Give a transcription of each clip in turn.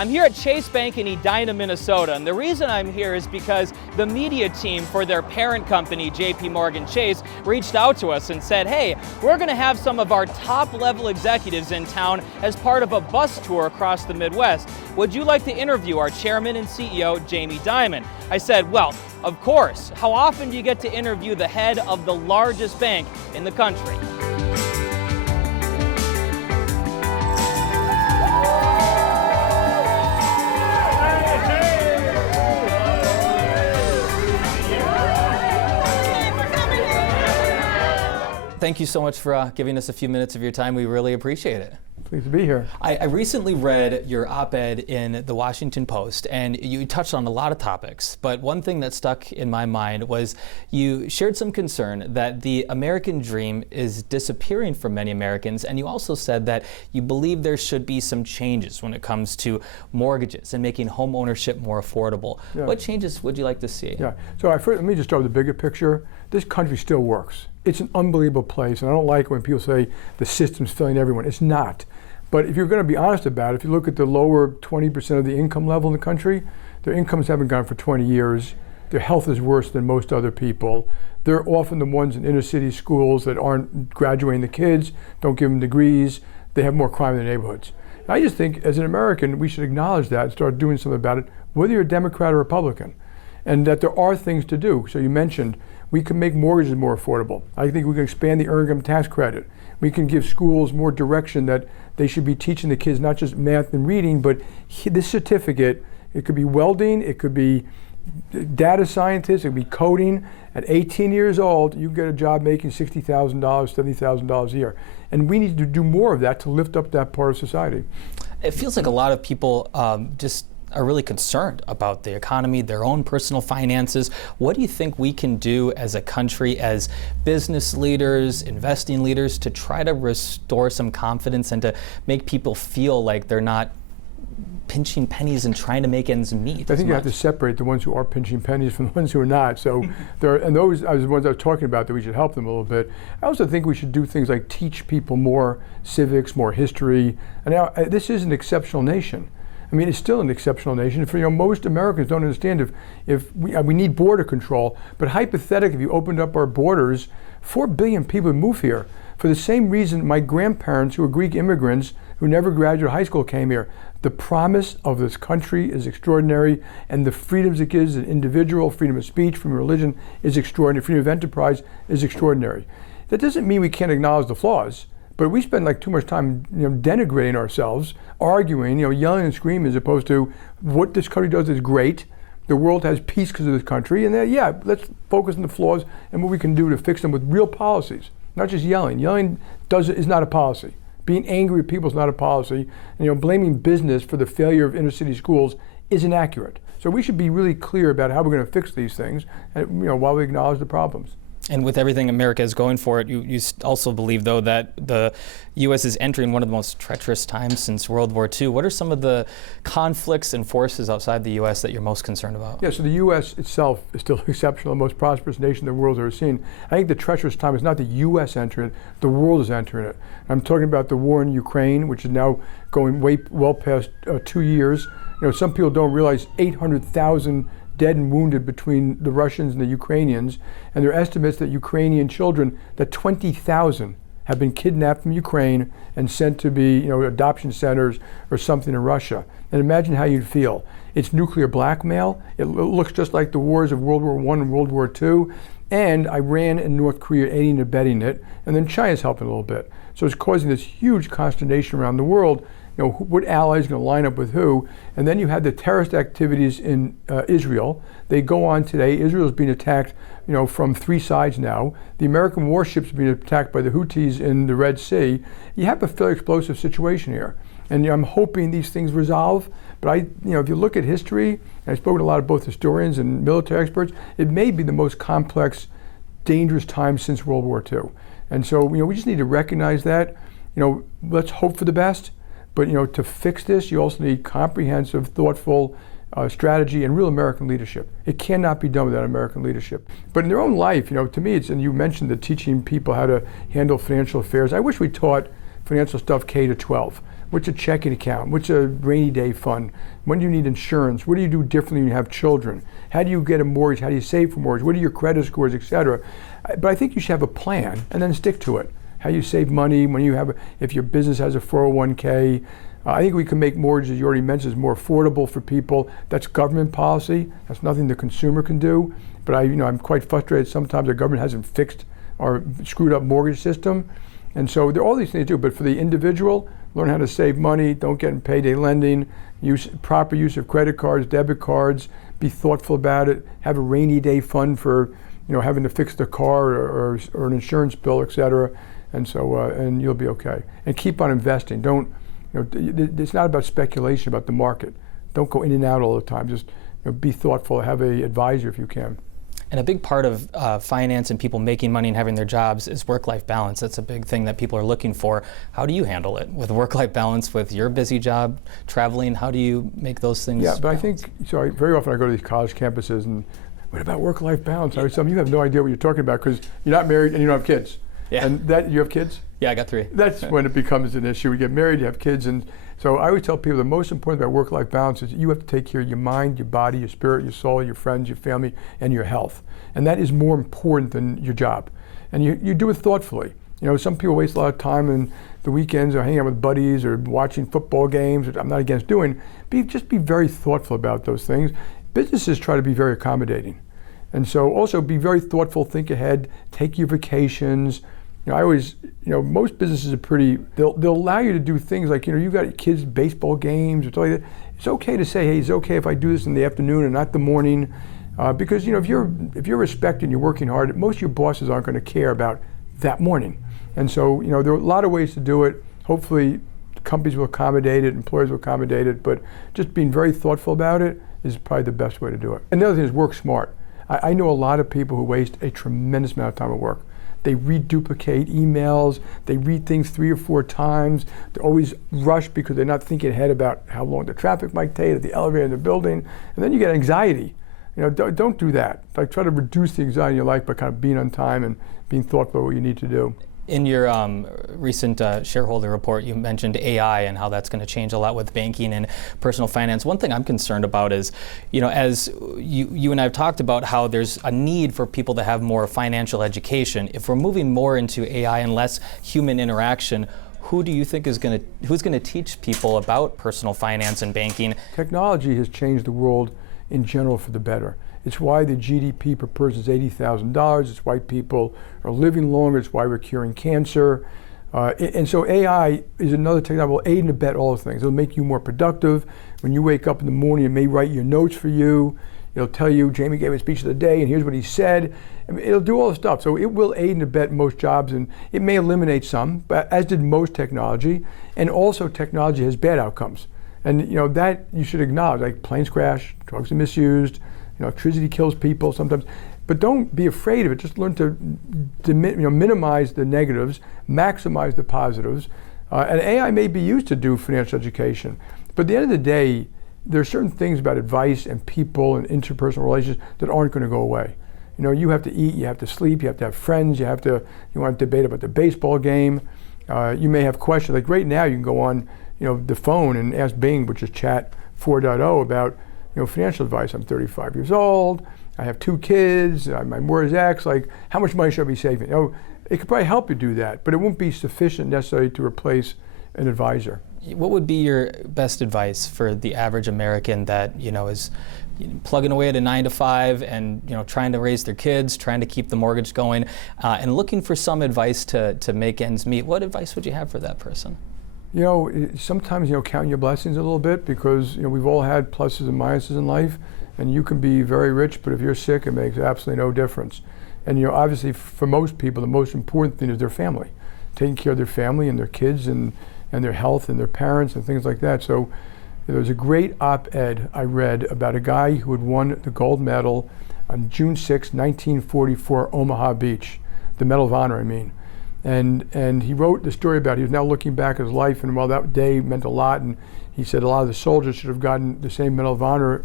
I'm here at Chase Bank in Edina, Minnesota, and the reason I'm here is because the media team for their parent company, JP Morgan Chase, reached out to us and said, hey, we're going to have some of our top-level executives in town as part of a bus tour across the Midwest. Would you like to interview our chairman and CEO, Jamie Dimon? I said, well, of course. How often do you get to interview the head of the largest bank in the country? Thank you so much for giving us a few minutes of your time. We really appreciate it. Pleased to be here. I recently read your op-ed in the Washington Post, and you touched on a lot of topics, but one thing that stuck in my mind was you shared some concern that the American dream is disappearing from many Americans, and you also said that you believe there should be some changes when it comes to mortgages and making home ownership more affordable. Yeah. What changes would you like to see? Yeah. So let me just start with the bigger picture. This country still works. It's an unbelievable place, and I don't like when people say the system's failing everyone. It's not. But if you're going to be honest about it, if you look at the lower 20% of the income level in the country, their incomes haven't gone for 20 years. Their health is worse than most other people. They're often the ones in inner city schools that aren't graduating the kids, don't give them degrees. They have more crime in the neighborhoods. And I just think, as an American, we should acknowledge that and start doing something about it, whether you're a Democrat or Republican, and that there are things to do. So you mentioned we can make mortgages more affordable. I think we can expand the earned income tax credit. We can give schools more direction that they should be teaching the kids not just math and reading, but this certificate, it could be welding, it could be data scientist, it could be coding. At 18 years old, you can get a job making $60,000, $70,000 a year. And we need to do more of that to lift up that part of society. It feels like a lot of people just are really concerned about the economy, their own personal finances. What do you think we can do as a country, as business leaders, investing leaders, to try to restore some confidence and to make people feel like they're not pinching pennies and trying to make ends meet? I think you have to separate the ones who are pinching pennies from the ones who are not. So those are the ones I was talking about, that we should help them a little bit. I also think we should do things like teach people more civics, more history. And now, this is an exceptional nation. I mean, it's still an exceptional nation. Most Americans don't understand if we need border control, but hypothetically, if you opened up our borders, 4 billion people would move here. For the same reason my grandparents, who were Greek immigrants, who never graduated high school, came here. The promise of this country is extraordinary, and the freedoms it gives an individual, freedom of speech, freedom of religion, is extraordinary. Freedom of enterprise is extraordinary. That doesn't mean we can't acknowledge the flaws. But we spend too much time denigrating ourselves, arguing, yelling and screaming, as opposed to what this country does is great. The world has peace because of this country, and let's focus on the flaws and what we can do to fix them with real policies, not just yelling. Yelling is not a policy. Being angry at people is not a policy. And blaming business for the failure of inner city schools is inaccurate. So we should be really clear about how we're going to fix these things, while we acknowledge the problems. And with everything America is going for it, you also believe, though, that the U.S. is entering one of the most treacherous times since World War II. What are some of the conflicts and forces outside the U.S. that you're most concerned about? Yeah, so the U.S. itself is still exceptional, the most prosperous nation the world's ever seen. I think the treacherous time is not the U.S. entering it, the world is entering it. I'm talking about the war in Ukraine, which is now going well past 2 years. Some people don't realize 800,000 dead and wounded between the Russians and the Ukrainians, and there are estimates that Ukrainian children, that 20,000 have been kidnapped from Ukraine and sent to be, adoption centers or something in Russia. And imagine how you'd feel. It's nuclear blackmail. It looks just like the wars of World War I and World War II, and Iran and North Korea aiding and abetting it, and then China's helping a little bit. So it's causing this huge consternation around the world. What allies are going to line up with who? And then you had the terrorist activities in Israel. They go on today. Israel's being attacked, from 3 sides now. The American warships are being attacked by the Houthis in the Red Sea. You have a fairly explosive situation here. And I'm hoping these things resolve. But if you look at history, and I've spoken to a lot of both historians and military experts, it may be the most complex, dangerous time since World War II. And so, we just need to recognize that. Let's hope for the best. But to fix this, you also need comprehensive, thoughtful strategy and real American leadership. It cannot be done without American leadership. But in their own life, to me, and you mentioned the teaching people how to handle financial affairs. I wish we taught financial stuff K to 12. What's a checking account? What's a rainy day fund? When do you need insurance? What do you do differently when you have children? How do you get a mortgage? How do you save for mortgage? What are your credit scores, et cetera? But I think you should have a plan and then stick to it. How you save money when you have, if your business has a 401k. I think we can make mortgages, you already mentioned, more affordable for people. That's government policy. That's nothing the consumer can do. But I'm quite frustrated sometimes the government hasn't fixed our screwed up mortgage system. And so there are all these things to do. But for the individual, learn how to save money, don't get in payday lending, proper use of credit cards, debit cards, be thoughtful about it, have a rainy day fund for having to fix the car or an insurance bill, et cetera. And so, and you'll be okay. And keep on investing. Don't, it's not about speculation about the market. Don't go in and out all the time. Just be thoughtful, have an advisor if you can. And a big part of finance and people making money and having their jobs is work-life balance. That's a big thing that people are looking for. How do you handle it with work-life balance, with your busy job, traveling? How do you make those things? Yeah, but I think, very often I go to these college campuses and, what about work-life balance? I tell them, you have no idea what you're talking about because you're not married and you don't have kids. Yeah. And you have kids? Yeah, I got 3. That's when it becomes an issue. We get married, you have kids, and so I always tell people the most important about work-life balance is you have to take care of your mind, your body, your spirit, your soul, your friends, your family, and your health. And that is more important than your job. And you do it thoughtfully. Some people waste a lot of time in the weekends or hanging out with buddies or watching football games, which I'm not against doing. Just be very thoughtful about those things. Businesses try to be very accommodating. And so also be very thoughtful, think ahead, take your vacations. I always, most businesses are they'll allow you to do things like, you got kids' baseball games or something like that. It's okay to say, hey, it's okay if I do this in the afternoon and not the morning. Because if you're respected and you're working hard, most of your bosses aren't going to care about that morning. And so there are a lot of ways to do it. Hopefully companies will accommodate it, employers will accommodate it, but just being very thoughtful about it is probably the best way to do it. And the other thing is work smart. I know a lot of people who waste a tremendous amount of time at work. They reduplicate emails, they read things 3 or 4 times, they're always rushed because they're not thinking ahead about how long the traffic might take at the elevator in the building, and then you get anxiety. Don't do that. Try to reduce the anxiety in your life by kind of being on time and being thoughtful about what you need to do. In your recent shareholder report, you mentioned AI and how that's going to change a lot with banking and personal finance. One thing I'm concerned about is, as you and I have talked about how there's a need for people to have more financial education. If we're moving more into AI and less human interaction, who do you think who's going to teach people about personal finance and banking? Technology has changed the world in general for the better. It's why the GDP per person is $80,000. It's why people are living longer. It's why we're curing cancer. And so AI is another technology that will aid and abet all those things. It'll make you more productive. When you wake up in the morning, it may write your notes for you. It'll tell you, Jamie gave a speech of the day, and here's what he said. It'll do all the stuff. So it will aid and abet most jobs, and it may eliminate some, but as did most technology. And also technology has bad outcomes. And that you should acknowledge, like planes crash, drugs are misused, electricity kills people sometimes, but don't be afraid of it. Just learn to minimize the negatives, maximize the positives. And AI may be used to do financial education, but at the end of the day, there are certain things about advice and people and interpersonal relations that aren't going to go away. You have to eat, you have to sleep, you have to have friends, you want to debate about the baseball game. You may have questions, like right now you can go on the phone and ask Bing, which is Chat 4.0, about financial advice. I'm 35 years old, I have 2 kids, my mortgage X, how much money should I be saving? It could probably help you do that, but it won't be sufficient necessarily to replace an advisor. What would be your best advice for the average American that is plugging away at a 9 to 5 and trying to raise their kids, trying to keep the mortgage going, and looking for some advice to make ends meet? What advice would you have for that person? Sometimes, count your blessings a little bit because, we've all had pluses and minuses in life, and you can be very rich, but if you're sick, it makes absolutely no difference. And, obviously for most people, the most important thing is their family, taking care of their family and their kids and their health and their parents and things like that. So there was a great op-ed I read about a guy who had won the gold medal on June 6, 1944, Omaha Beach, the Medal of Honor, I mean. And he wrote the story about, he was now looking back at his life, and while that day meant a lot, and he said a lot of the soldiers should have gotten the same Medal of Honor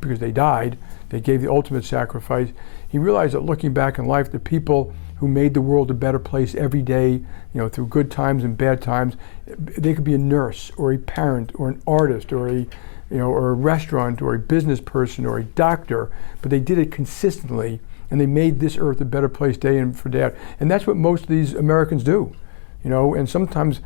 because they died. They gave the ultimate sacrifice. He realized that looking back in life, the people who made the world a better place every day, through good times and bad times. They could be a nurse or a parent or an artist or or a restaurant or a business person or a doctor, but they did it consistently, and they made this earth a better place day in for day out. And that's what most of these Americans do, and sometimes,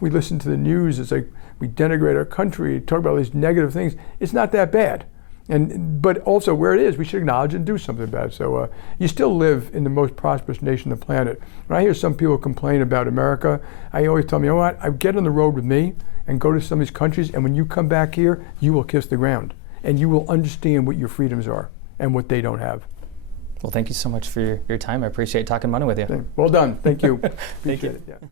we listen to the news, it's like we denigrate our country, talk about all these negative things. It's not that bad. But also where it is, we should acknowledge and do something about it. So you still live in the most prosperous nation on the planet. When I hear some people complain about America, I always tell them, you know what, I get on the road with me and go to some of these countries, and when you come back here, you will kiss the ground. And you will understand what your freedoms are and what they don't have. Well, thank you so much for your time. I appreciate talking money with you. Well done. Thank you. Thank you. Appreciate it. Yeah.